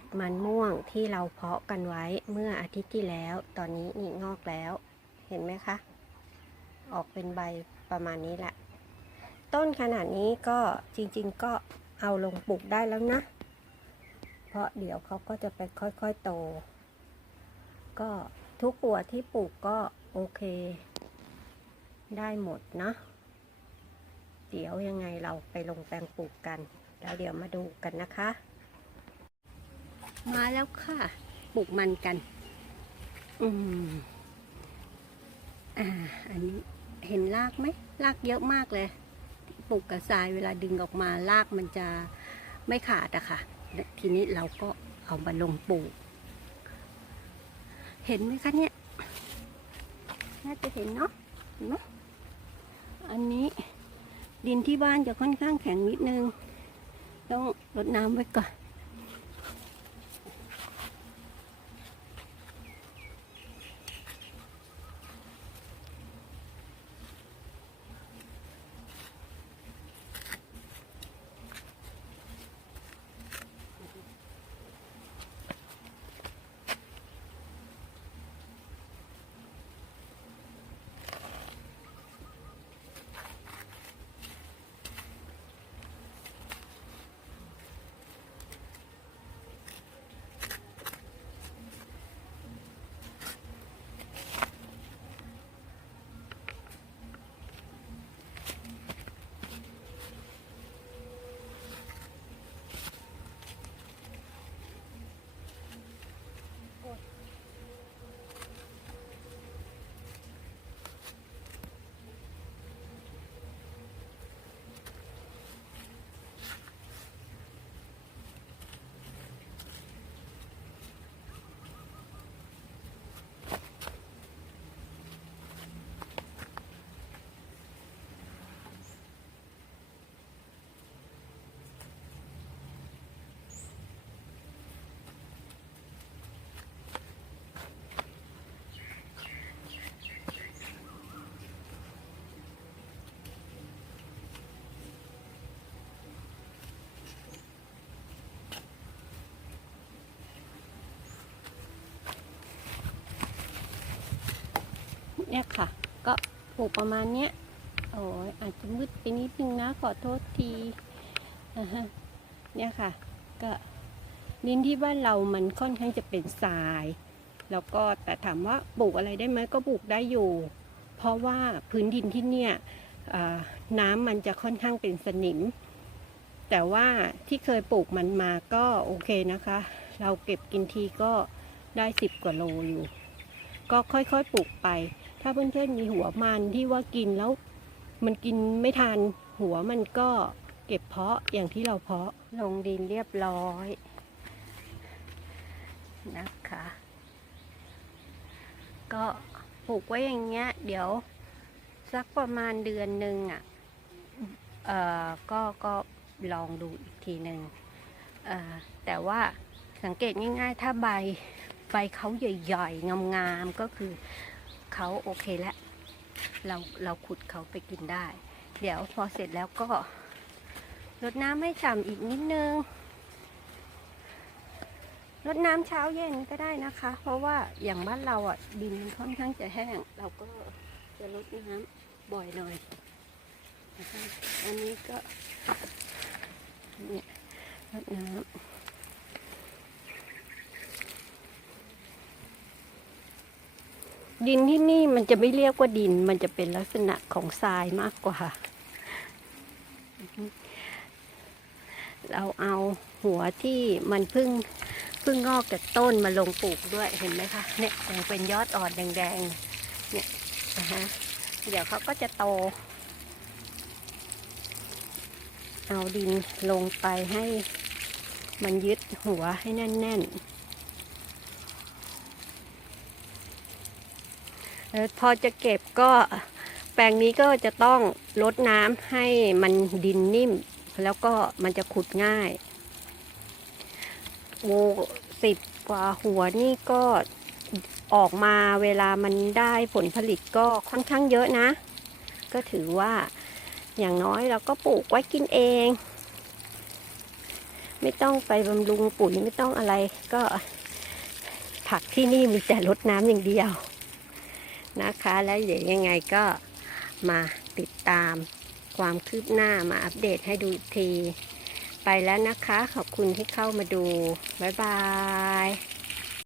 ตมันม่วงที่เราเพาะกันไว้เมื่ออาทิตย์ที่แล้ว ตอนนี้นี่งอกแล้ว เห็นไหมคะ ออกเป็นใบประมาณนี้แหละ ต้นขนาดนี้ก็จริงๆก็เอาลงปลูกได้แล้วนะ เพราะเดี๋ยวเขาก็จะไปค่อยๆโต ก็ทุกหัวที่ปลูกก็โอเค ได้หมดนะ เดี๋ยวยังไงเราไปลงแปลงปลูกกัน แล้วเดี๋ยวมาดูกันนะคะ มาแล้วค่ะปลูกมันกัน อืมอ่า อันนี้เห็นรากไหมรากเยอะมากเลยปลูกกับทรายเวลาดึงออกมารากมันจะไม่ขาดอะค่ะ ทีนี้เราก็เอามาลงปลูก เห็นไหมคะเนี่ย น่าจะเห็นเนาะเห็นไหมอันนี้ดินที่บ้านจะค่อนข้างแข็งนิดนึง ต้องรดน้ำไว้ก่อน เนี่ยค่ะ ก็ปลูกประมาณเนี้ยโอ้ยอาจจะมืดไปนิดนึงนะขอโทษทีเนี่ยค่ะ ก็ดินที่บ้านเรามันค่อนข้างจะเป็นทราย แล้วก็แต่ถามว่าปลูกอะไรได้ไหมก็ปลูกได้อยู่ เพราะว่าพื้นดินที่เนี่ยน้ำมันจะค่อนข้างเป็นสนิม แต่ว่าที่เคยปลูกมันมาก็โอเคนะคะ เราเก็บกินทีก็ได้สิบกว่าโลอยู่ ก็ค่อยๆปลูกไป ถ้าเพื่อนๆมีหัวมันที่ว่ากินแล้ว มันกินไม่ทันหัวมันก็เก็บเพาะอย่างที่เราเพาะลงดินเรียบร้อยนะคะ ก็ปลูกไว้อย่างเงี้ย เดี๋ยวสักประมาณเดือนหนึ่งอะเอ่อก็ก็ลองดูอีกทีหนึ่งเอ่อแต่ว่าสังเกตง่ายๆ ถ้าใบใบเขาใหญ่ๆ งามๆ ก็คือ เขาโอเคแล้วเราเราขุดเขาไปกินได้ เดี๋ยวพอเสร็จแล้วก็รดน้ำให้ฉ่ำอีกนิดนึงรดน้ำเช้าเย็นก็ได้นะคะ เพราะว่าอย่างบ้านเราอะดินมันค่อนข้างจะแห้ง เราก็จะรดน้ำบ่อยหน่อยนะคะอันนี้ก็เนี่ยรดน้ำ ดินที่นี่มันจะไม่เรียกว่าดิน มันจะเป็นลักษณะของทรายมากกว่า เราเอาหัวที่มันพิ่งพิ่งงอกจากต้นมาลงปลูกด้วยเห็นไหมคะ เนี่ยยังเป็นยอดอ่อนแดงๆ เนี่ยนะฮะเดี๋ยวเขาก็จะโต เอาดินลงไปให้มันยึดหัวให้แน่นๆ แล้ว พอจะเก็บก็แปลงนี้ก็จะต้องลดน้ำให้มันดินนิ่ม แล้วก็มันจะขุดง่ายโวสิบกว่าหัวนี่ก็ออกมาเวลามันได้ผลผลิตก็ค่อนข้างเยอะนะ ก็ถือว่าอย่างน้อยเราก็ปลูกไว้กินเอง ไม่ต้องไปบำรุงปุ๋ยไม่ต้องอะไรก็ผักที่นี่มีแต่รดน้ำอย่างเดียว นะคะ แล้วเดี๋ยวยังไงก็มาติดตามความคืบหน้ามาอัปเดตให้ดูอีกที ไปแล้วนะคะ ขอบคุณที่เข้ามาดู บ๊ายบาย